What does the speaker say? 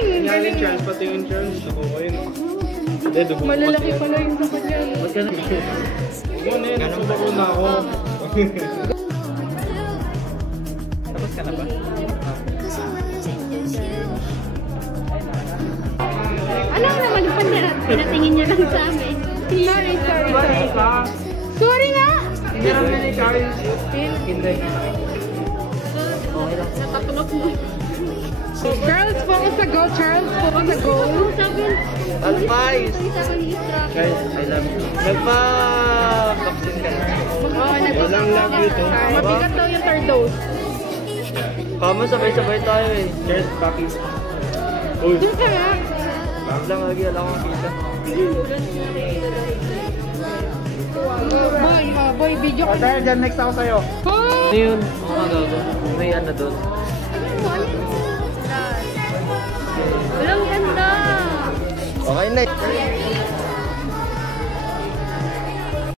Galing! Galing Charles, pati yung Charles. Dugo ko yun. Hindi, dugo ko. Malalaki pala yung dugo niyan. Ba't ka na? Dugo na yun, nasubo na ako. Tapos ka na ba? Alam naman, pinatingin niya lang sa amin. Sorry. Sorry nga! Hindi naman ni Charles. Hindi. Natapulok mo. Charles, focus sa goal. Charles, focus sa goal. Advice! Guys, I love you. Nagpa-vaccine ka na. Walang love you to. Mabigat daw yung third dose. Kama, sabay-sabay tayo eh. Cheers, Paki. Uy. Doon ka nga. Bag lang lagi, alam ko kita. Boy, video ka. Tayo dyan, next ako sa'yo. Ano yun? Mga gago. May ano doon. Walang ganda. Okay, next.